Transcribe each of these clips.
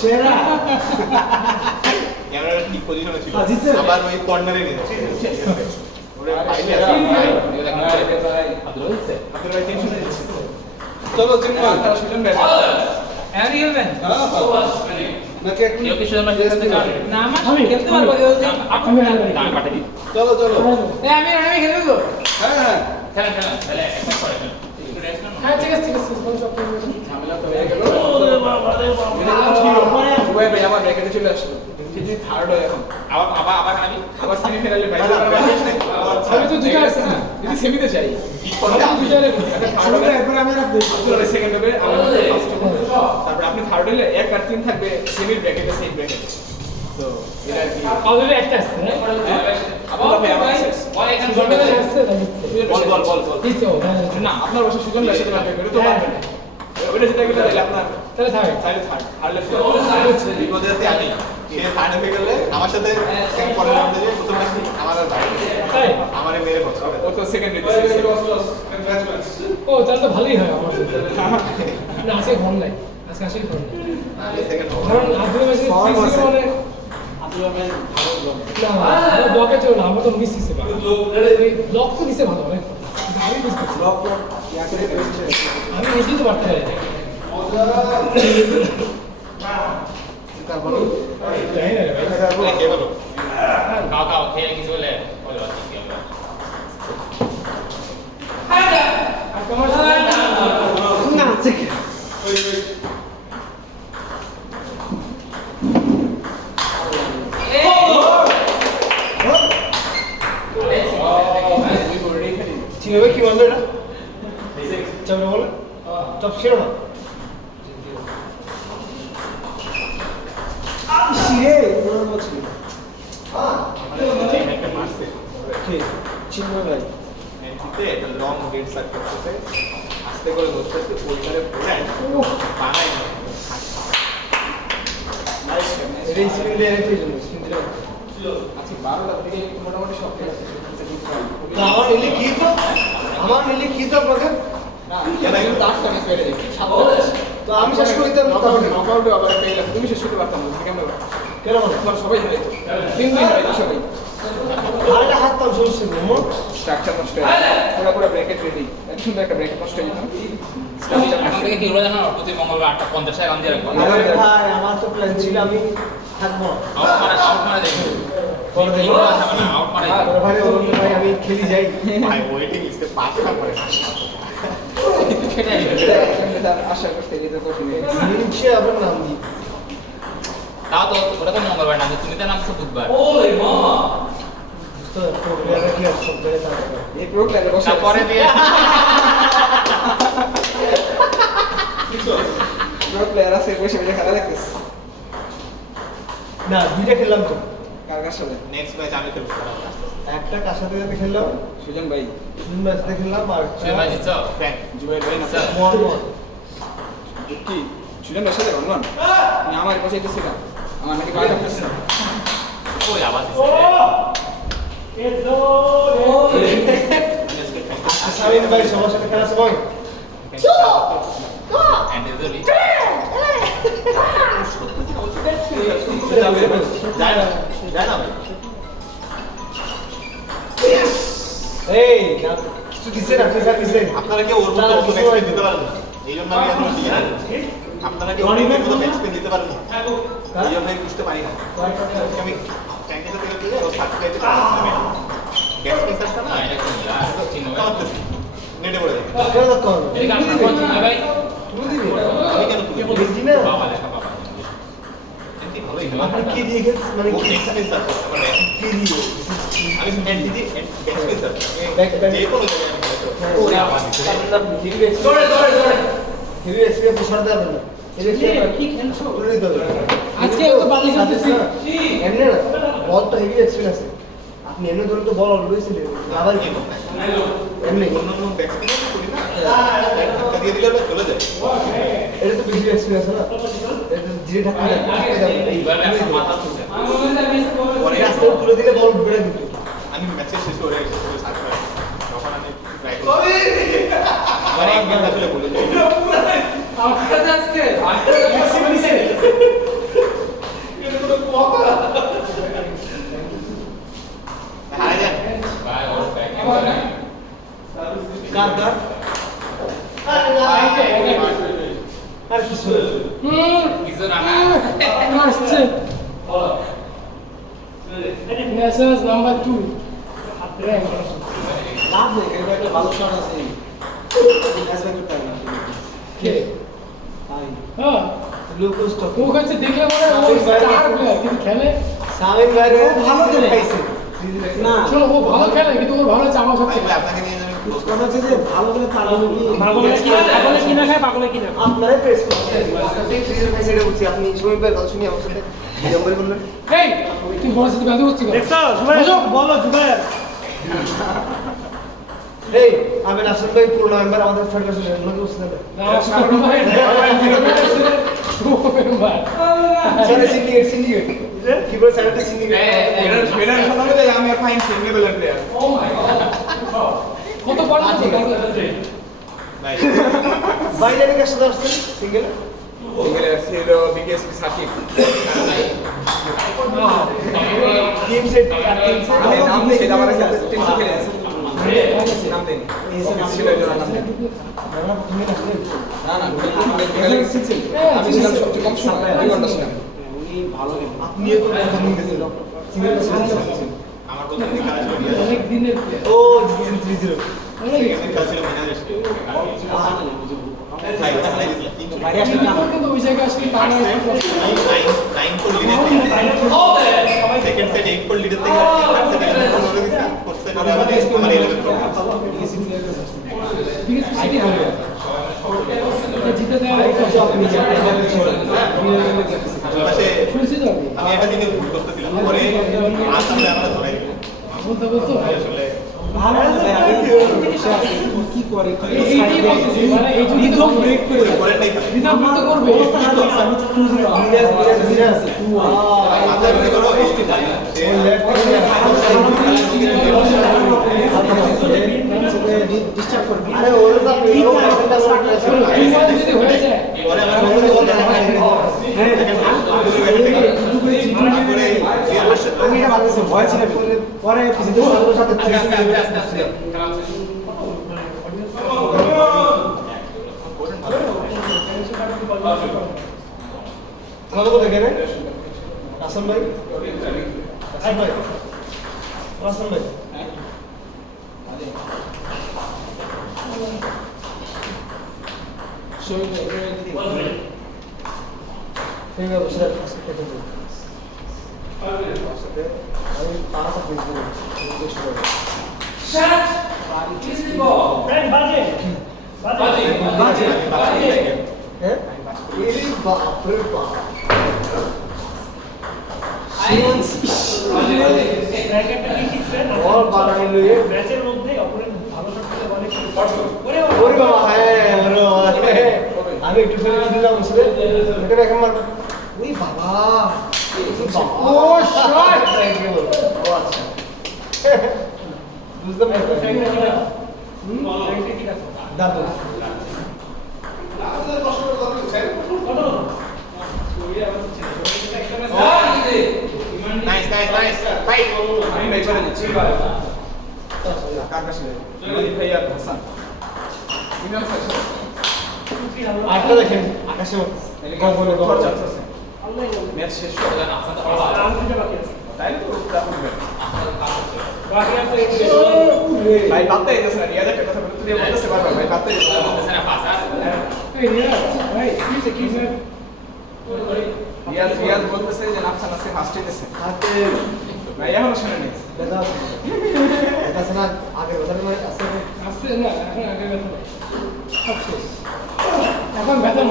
সেরা ক্যামেরাটা ঠিক পজিশনে ছিল জিতছে আবার ওই কর্নারে নিয়ে ওরে পাইলে আব্দুল হইছে আপনারা টেনশনে যাচ্ছে চলো চিন্তা তারা সুজন ভাই এমনি খেলবেন নাকি এখন কেউ কি সুজন ভাই খেলতে চান না আমি খেলতে পারবো আমি পাঠিয়ে দিই চলো চলো আমি খেলবো তো হ্যাঁ খেলেন তাহলে একটা করে ফেলেন একটু রেস্ট নাও হ্যাঁ ঠিক আছে কোন সব ঝামেলা তো হয়ে গেল ওই ভাই আমার ব্র্যাকেটে চলে আসলো যদি থার্ড হয় এখন আবার আমি আবার সেমিফাইনালে ভাই আমি তো দুইটা আছে না যদি সেমিতে চাই সেকেন্ড হবে তারপর আপনি থার্ড হলে 1 আর 3 থাকবে সেমির ব্র্যাকেটে সেই ব্র্যাকেটে তো এটা কি অলরেডি একটা আছে না আপনার ভাই আমার বল এখানে সুজন জড়বে আছে বল দিতে হবে না আপনার বসে সুজন ভাই সাথে লাগবে এটা তো পারবে না ওটা যেটা গেলে তাহলে আপনার তাহলে থাকে তাহলে থার্ড হারলে বিপদে আছি আমি সে থার্ড হয়ে গেলে আমার সাথে সেকেন্ড পরের রাউন্ডে যে প্রথম আসি আমার আর ভাই তাই আমারে মেরে বক্স করে ও তো সেকেন্ড ও তাহলে তো ভালোই হয় আমার সাথে না আজকে ফোন নাই আজকে আসলে ফোন নাই আমি সেকেন্ড কারণ আব্দুল মেসি মানে না ব্লকে চলো না আমরা তো মিস দিতে পারি ব্লক তো দিতে ভালো অনেক আমি মিস করছি আমি এসেই তো পারতে পারি তারপর জানি না রে ভাই কে বলো কাও খেয়ে কিছু বলে বলে বাচ্চা কি হবে আর তোমার না ঠিক চিনবে কি বলতো এটা চাপড়ে বলে চাপ ছিল না শিরে মনে বলছি একটা মারছে ঠিক চিনবে ভাই এন্ট্রিতে একটা লং গেট সার্চ করতেছে আস্তে করে বসতেছে ওইটারে পড়ায় বানাই এটা স্ক্রিন দিয়ে রেখে দিল স্ক্রিন দিয়ে আচ্ছা 12টা থেকে মোটামুটি সব খেলা শেষ আমার নিলে কি তো আমার নিলে কি তো আপনাদের না কেন একটু লাস্ট টাইম পেরে দেখি তো আমি শেষ করে দিতাম তাহলে নকআউটে আবার একটা এলাকা তুমি শেষ করতে পারতাম না কেন কেন বলো তোমার সবাই হারে তো 3 দিন হারে সবাই আরে হাত পাও সমস্যা নেই মোর স্ট্রাকচার নষ্ট হয়ে পুরো পুরো ব্র্যাকেট রেডি এত সুন্দর একটা ব্র্যাকেট নষ্ট হয়ে যেত এখন থেকে কি বলে জানো প্রতি মঙ্গলবার 8:50 গান দিয়ে রাখবো আরে ভাই আমার তো প্ল্যান ছিল আমি থাকবো আউট মানে দেখো পরে দেখো আউট মানে আরে ভাই বলতে ভাই আমি খেলি যাই ভাই ওয়েটিং লিস্টে 5 টা পড়ে সেটাই আশা করতে গিয়ে তো কঠিন নিচে আবার নাম দিই তাও তো ওটা তো মঙ্গলবার না তুমি তো নামছো বুধবার তো প্রোগ্রামে কি অপশন করে তারপর এই প্রোগ্রামে বসে পরে দিয়ে প্রো প্লেয়ার আছে বসে বসে খেলা দেখতেছ না দুইটা খেললাম তো কার কার সাথে নেক্সট ম্যাচ আমি খেলবো একটা কার সাথে সাথে খেললাম সুজন ভাই তিন ম্যাচ সাথে খেললাম আর সে ভাই জিতছো ফ্র্যাঙ্ক জুয়েল ভাই না মন কি সুজন ভাই সাথে রনমান আমি আমার কাছে দিছিলাম আমার নাকি বাইরে আসছে ওই আবার সামিন ভাই সবার সাথে খেলা সময় অ্যান্টিজলি যায় না ভাই এই না কিছু দিছেন আপনি স্যার দিছেন আপনারা কি ওর মতো অত ব্যাকস্পিন দিতে পারেন না এই জন্য আমি এত দিই না আপনারা কি ওর মতো ব্যাকস্পিন দিতে পারেন না এই জন্য আমি বুঝতে পারি না আমি ট্যাঙ্কের সাথে গেলে ও সাথে যেতে পারি না ব্যাকস্পিন সাথে না নেটে পড়ে যায় কেন তো কোন এই গান ভাই তুমি দিবি আমি কেন তুলি বুঝছি না বাবা লেখা বাবা এমনি ভালোই না আপনি কি দিয়ে গেছেন মানে ও কি ব্যাকস্পিন সাথে কি দিয়ে আমি এন্টি দি ব্যাকস্পিন সাথে ব্যাক ব্যাক যে কোনো জায়গায় ওরে আবার দিছে দৌড়ে হেভি এক্সপিরিয়েন্স পোষাতে পারবে না কি খেলছো তুলে দিতে হবে আজকে তো বালি খেলতেছি এমনি না বল তো হেভি এক্সপিরিয়েন্স আছে আপনি এমনি ধরে তো বল অলরেডি ছিল আবার কি এমনি অন্যান্য ব্যাকস্পিন করি না ধাক্কা দিয়ে দিলে ওটা চলে যায় এটা তো বেশি এক্সপিরিয়েন্স না এটা ধীরে ধাক্কা এইবার মাথা তুলছে পরে রাস্তা তুলে দিলে বল বেড়ে দিত আমি ম্যাচের শেষে ওরে সাথে যখন আমি ট্রাই করি আমার এক ঘন্টা আসলে বলে যাই আজকে আর কিছু কিছু না না আসছে মেসেজ নাম্বার 2 র্যাঙ্ক লাভ নেই এটা একটা ভালো শট আছে ম্যাচ ব্যাক করতে হবে কে ভাই হ্যাঁ লুকোস টপ ও কাছে দেখলে মনে হয় ও স্টার প্লেয়ার কিন্তু খেলে সামিন ভাই ভালো খেলে খাইছে না শোনো ও ভালো খেলে কিন্তু ওর ভালো চামচ হচ্ছে ভাই আপনাকে নিয়ে যাবেন কথা হচ্ছে যে ভালো করে তাড়ানো কি পাগলে কি না খায় পাগলে কি না আপনারে প্রেস করতে আপনি ফ্রিজের ভাই সেটা বলছি আপনি সময় ভাই কথা শুনি আমার সাথে জঙ্গল বললেন এই তুই বড় সাথে বাদু করছিস দেখছো জুবাইর বলো জুবাইর এই আমি নাসির ভাই পুরো মেম্বার আমাদের ফেডারেশনের লোক বুঝতে হবে স্যার সিন্ডিকেট কি বলে স্যার একটা সিন্ডিকেট আমি আর ফাইন সিঙ্গেল প্লেয়ার ও মাই গড কত বড় ভাই ভাই জানি কার সাথে আসছেন সিঙ্গেল সিঙ্গেল ছিল বিকেএসপি সাকিব টিম সেট আমি নাম দিই আমার কাছে টিম খেলে আছে নাম দেন ছিল এর নাম দেন না না আমি ছিলাম সবচেয়ে কম সময় 2 ঘন্টা ছিলাম উনি ভালো আপনিও তো প্রথম গেছিল সিঙ্গেল আমার প্রথম দিন খেলা ছিল অনেক দিনের ও 3-0 খেলা ছিল মিনাজ ভাই খেলা দিয়েছিল বাড়ি আসলে না কিন্তু ওই জায়গায় আসলে তা না নাইন ফোর লিডে সেকেন্ড সেট 8 ফোর লিডে থেকে থার্ড সেট 11 করে দিছি ফোর্থ সেট আমাদের মানে 11 করে বিগেস্ট সিটি হবে এটা জিতে দেওয়া পাশে শুনছি তো আমি একটা দিনে ভুল করতেছিলাম পরে আসামে আমরা ধরাই দিলাম বলতে বলতো আসলে ভালো কি করে কি এইটাই বলতেছি মানে এই জন্য ব্রেক করে পরে নাই রিদাম করতে করবে মাথায় মনে করো আরে ওর তো যদি হয়ে যায় পরে আমরা মনে করলাম আমি এটা ভাবতেছি ভয় ছিল পরে ফিজিক্যাল সার্ভিসের সাথে আস্তে আস্তে খেলা হচ্ছে কত কত গেলে রাসন ভাই রাসন ভাই রাসন ভাই ঠিক আছে স্যার আজকে কত দিন আমি 5 দিন হ্যাঁ এই বাপ রে বাপ বল বানাই লইয়ে ম্যাচের মধ্যে অপোনেন্ট ভালো শট খেলে বলে ওরে বাবা হ্যাঁ ওরে বাবা আমি একটু ফেলে দিলাম আসলে এটা রেখে মার ওই বাবা ও শট ও আচ্ছা বুঝলাম না দাদু নাইস নাইস নাইস ফাইট আমি ম্যাচ করে দিচ্ছি কার কাছে জলিল ভাই আর হাসান ইমাম স্যার আটটা দেখেন আকাশে গল বলে গল ম্যাচ শেষ হয়ে গেল তাই তো উঠবে ভাই বাতে এই স্যার ইয়াদের কথা বলতে দিয়ে বলতেছে বারবার ভাই বাতে বলতেছে না পাস আর এই নিয়া ভাই কি স্যার রিয়াজ বলতেছে যে নাফসান আছে ফার্স্টে গেছে হাতে ভাই এখনো শুনে নেই দাদা এটা শোনা আগে বছর মানে আছে আসছে না এখন আগে ব্যথা সব শেষ এখন ব্যথা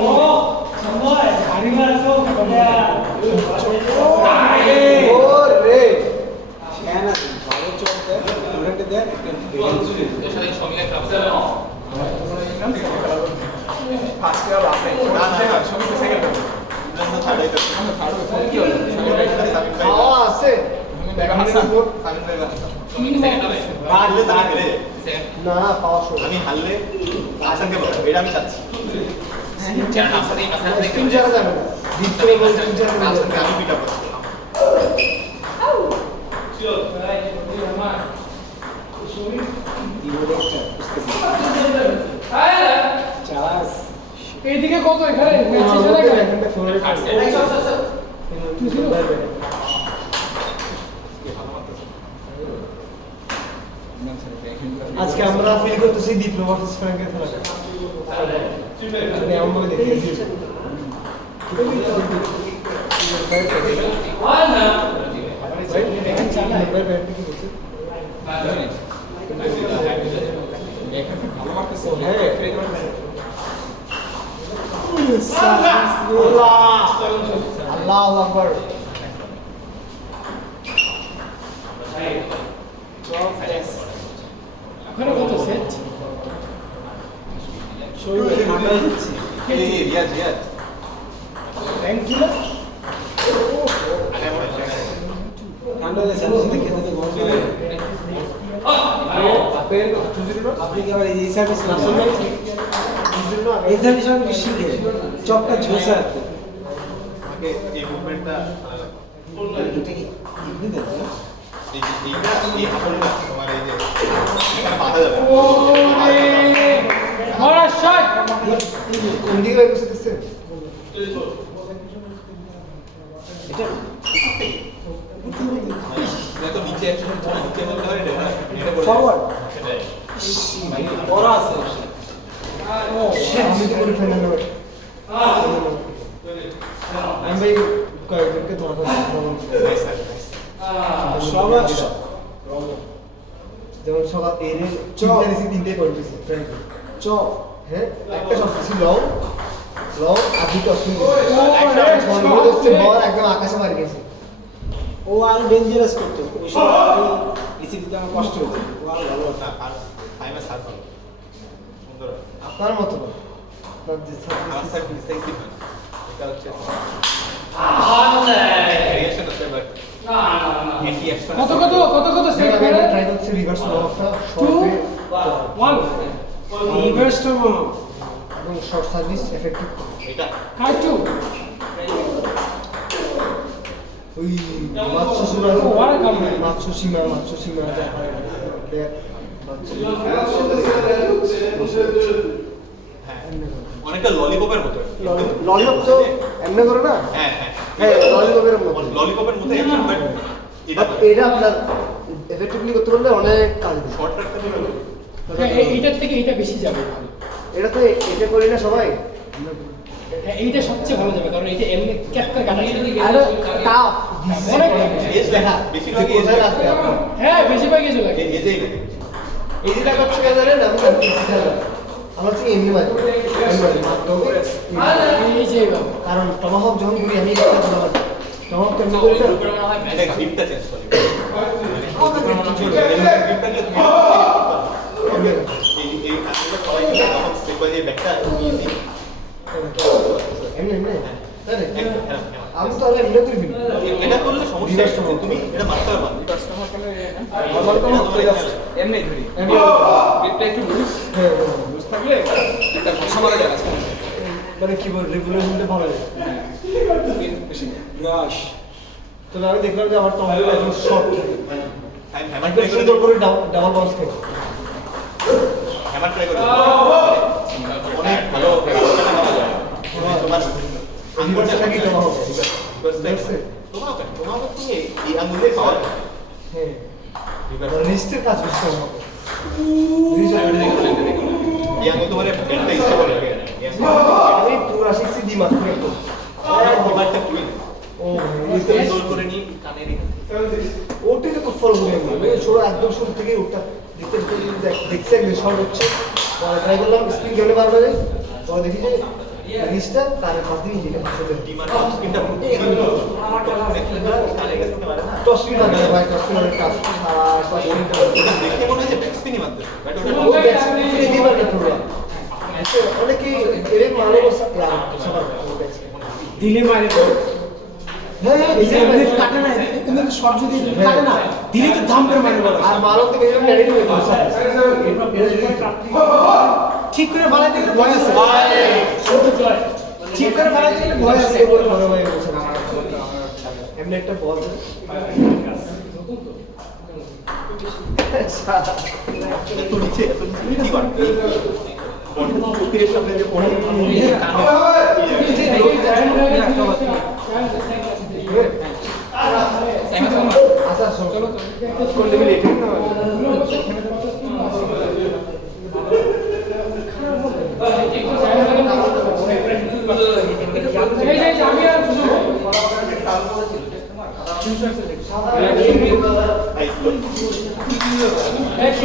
নেই ও রে কেন ভালো চলতে স্টুডেন্ট দেন তোর সাথে সমীর একটা ফার্স্টে আর আপনি না না সবই সেকেন্ড ইমরান থার্ড আইতে আমরা থার্ড ফোন কি হলো সামিন ভাই সামিন ভাই খাওয়া আছে সামিন ভাই হাসান সামিন ভাই হাসান সমীর সেকেন্ড হবে হারলে তাকে মেরে সেকেন্ড না পাওয়া শুরু আমি হারলে হাসানকে বলবো এটা আমি চাচ্ছি চার নাম সাথে মাসাল থেকে তিন চার যাবে না দ্বিতীয় বল তিন চার হাসানকে আমি পিক আপ করছি চালাস এইদিকে কত এখানে ম্যাচ শেষ হয়ে গেল এখানটা ফেভারিট আছে আজকে আমরা ফিল করতেছি দীপ্র ভার্সেস ফ্র্যাঙ্কের খেলাটা মানে এমন ভাবে দেখতেছি আল্লাহু আকবার ওখানে কত সেট রিয়াজ র্যাঙ্ক ছিল আপনি কি আবার এই সার্ভিস না শুনলেন এই সার্ভিস আমি শিখে চপটা ঝোসা আমাকে এই মুভমেন্টটা এটা কি দিতে এই হাফলটা তোমার এই যে এখানে বাঁধা যাবে বড় শট কোন দিকে বাইরে বসেছে এটা তো নিচে নিচে বলতে হয় এটা ফরওয়ার্ড সেটাই ওরা আছে আমি তো করে ফেলে নেব আমি ভাই কয়েকজনকে ধরা সবার যেমন সকাল এর তিনটে করে দিয়েছে চপ হ্যাঁ একটা শট ছিল লং আর দুটো অশ্বিন বল একদম আকাশে মারি গেছে ও আর ডেঞ্জারাস করতো ওই সময় রিসিভ দিতে আমার কষ্ট হতো ও আর ভালো না আর টাইমে সার্ভ করো সুন্দর আপনার মতো না আমার সাইড ডিসাইসিভ না এটা হচ্ছে রিঅ্যাকশন আছে বাট এটি এক্সট্রা কত সেট করে ট্রাই করছি রিভার্স লকটা Two, শর্ট 1 রিভার্স তো এবং শর্ট সার্ভিস এফেক্টিভ এটা কাট টু ওই মাতসুসিমা ওরা কাম নাই। মাতসুসিমা হ্যাঁ অনেকটা ললিপপের মতো ললিপপ তো এমনি করে না হ্যাঁ হ্যাঁ হ্যাঁ ললিপপের মতো ললিপপের মতো অ্যাকশন বাট এটা বাট এটা আপনার এফেক্টিভলি করতে পারলে অনেক কাজ দেবে শর্ট রাখতে পারবে হ্যাঁ এইটার থেকে এইটা বেশি যাবে এটা তো এটা করি না সবাই হ্যাঁ এইটা সবচেয়ে ভালো যাবে কারণ এইটা এমনি ক্যাপ্টার কাটা আরে টাফ অনেক এজ দেখা বেশিরভাগ এজ কোথায় লাগবে আপনার হ্যাঁ বেশিরভাগ কিছু লাগে এজেই লাগে এই যেটা করছে কেন জানেন আমি আমার হচ্ছে এমনি বাজে মারতে হবে এই যে এইভাবে। কারণ টমাহক যখন করি আমি টমাহক তো এমনি করি না এটা গ্রিপটা চেঞ্জ করে এমনি এই আসলে সবাই তখন দেখবা যে ব্যাকটা ইজি এমনি এমনি তাই না? একদম হ্যাঁ আমি তো আগে এমনি করি ফেলি এটা করলে সমস্যা Reverse নেই, তুমি এটা মারতে পারবা আমার তো এটা তোমার এখানে এমনি ধরি এমনি গ্রিপটা একটু লুজ হ্যাঁ লুজ থাকলে একটা ঘষা মারা যায় আজকে মানে কি বল রেগুলেশনটা ভালো লাগে স্পিড বেশি রাশ তবে আমি দেখলাম যে আমার টমাহক একদম শর্ট টাইম একদম সুন্দর করে ডাবল বাউন্স খাই হ্যামার ট্রাই করো অনেক ভালো প্র্যাকটিসটা পাওয়া যায় তোমার রিভার্সটা কি টমাহক তোমার তুমি এই আঙ্গুলে পাওয়া যায় হ্যাঁ রিভার্স রিস্টের কাজ বেশি টমাহক এই আঙ্গুল তোমার ব্যাটটা ইচ্ছা করে লাগে আমি পুরা শিখছি দি মাত্র একদম তোমারটা খুবই ও সুন্দর করে নি কানে রেখে ওটাই তো ফলো করি আমি শুরু একদম শুরু থেকে ওটা দেখতে দেখতে একদম শর্ট হচ্ছে পরে ট্রাই করলাম স্পিন কেমনে পারবে যায় পরে দেখি যে রিস্টটা তার হাত দিয়ে যেটা ভাষাতে ডিমান্ড স্পিনটা কানে কাছে পারে না টস স্পিন মানে ভাই টস স্পিন অনেক কাজ ওটা দেখে মনে হয় যে ব্যাক স্পিনই মারতে বাট ওটা ও ব্যাটসম্যান ফিরে দিবার না পুরো অনেকে এর মানে সবার দিলে মারে হ্যাঁ এই যে এমনি কাটে না এমনি শর্ট যদি কাটে না দিলে তো ধাম করে মারে বলে আর মারো তো বেরোবে নেড়ে নেবে ঠিক করে ফেলাতে গেলে ভয় আছে ঠিক করে ফেলাতে গেলে ভয় আছে এমনি একটা বল এত নিচে কি করে চোখের সামনে যে পড়ে আচ্ছা চলো কোন লেভেল এটা না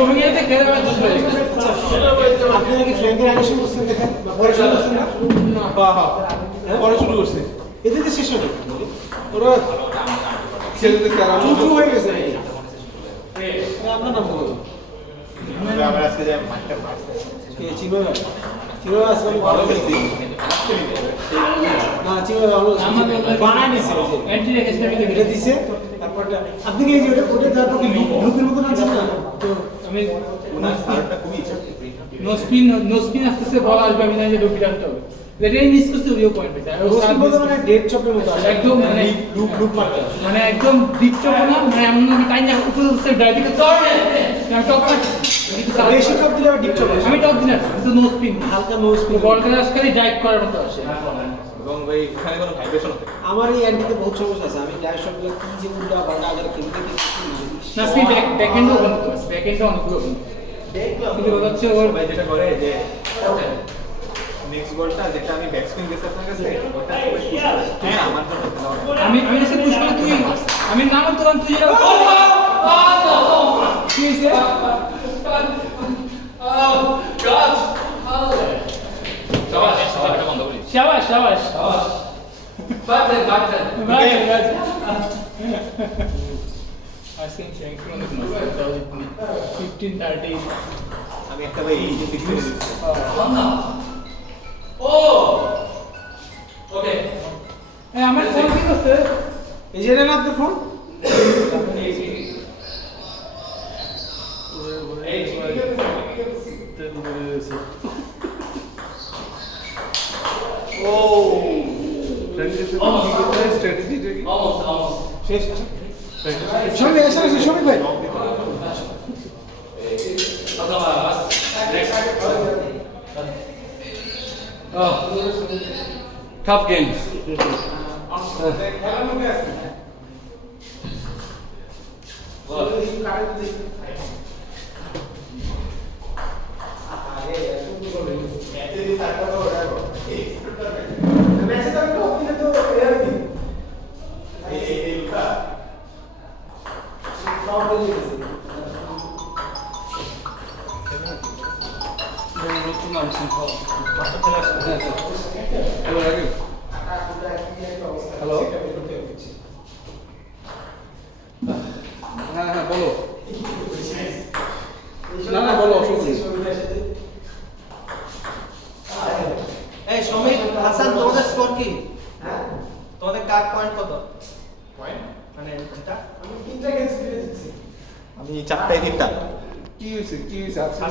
আমি আর আপনারা কি ফ্র্যাঙ্কের আগে শুরু করছেন দেখেন পরে শুরু করছেন না পরে শুরু করছে এদের তো শেষ হবে ওরা ছেলেদের কারণ চুচু হয়ে গেছে আপনার নাম বলো আমরা আজকে যে মাঠটা পাইছি কে চিনো আজকে আমি ভালো ভালো খেলছি খেলছি না চিনো বানায় নিছে এটা দিছে তারপরটা আপনি কি এই যে ওটা তারপর কি লুকের মতো আছেন না তো আমি ওনার সারটা খুবই ইচ্ছা নো স্পিন আসতেছে বল আসবে আমি না যে ডুবি রাখতে হবে এটাই মিস করতে ওরিও পয়েন্ট পেয়েছে আর রোস্টিং বলতে মানে ডেড চপের মতো আছে একদম লুক মারতে মানে একদম ডিপ চপ না মানে এমন আমি তাই না উপরে উঠতে ডাইরেক্ট টপ বেশি টপ দিলে আবার ডিপ চপ আসে আমি টপ দিন না কিন্তু নো স্পিন হালকা নোজ তো বল করে আসলে ডাইভ করার মতো আসে এবং ভাই ওখানে কোনো ভাইব্রেশন হতে আমার এই অ্যান্টিতে বহুত সমস্যা আছে আমি ডাই শটগুলো কি যে উল্টা পাল্টা আগে খেলতে না স্পিন ব্যাকএন্ডও বন্ধ আছে ব্যাকএন্ডও অনেকগুলো বন্ধ কিন্তু ওটা হচ্ছে ওর ভাই যেটা করে যে নেক্সট বলটা যেটা আমি ব্যাক স্পিন দিতে আপনার কাছে ওটা হ্যাঁ আমার জন্য আমি এসে পুশ করে তুই আমি নাম তোরান তুই যেটা কি হইছে সবাই বন্ধ করি শাবাশ বাজে আজকে থ্যাংক ইউ অনেক নষ্ট 15-30 আমি একটা ভাই এই যে ফিক্স করে দিচ্ছি আমার ফোন কি করছে এই যে না আপনার ফোন শেষ সবাই এসে সবাই ভাই Tough games. হ্যালো হ্যাঁ বলো না বলো অসুবিধা এই সমীর হাসান তোমাদের স্কোর কি তোমাদের কাট পয়েন্ট কত মানে এটা আমি 3টা গেমস জিতেছি আমি 4টায় 3টা কি হয়েছে আজকে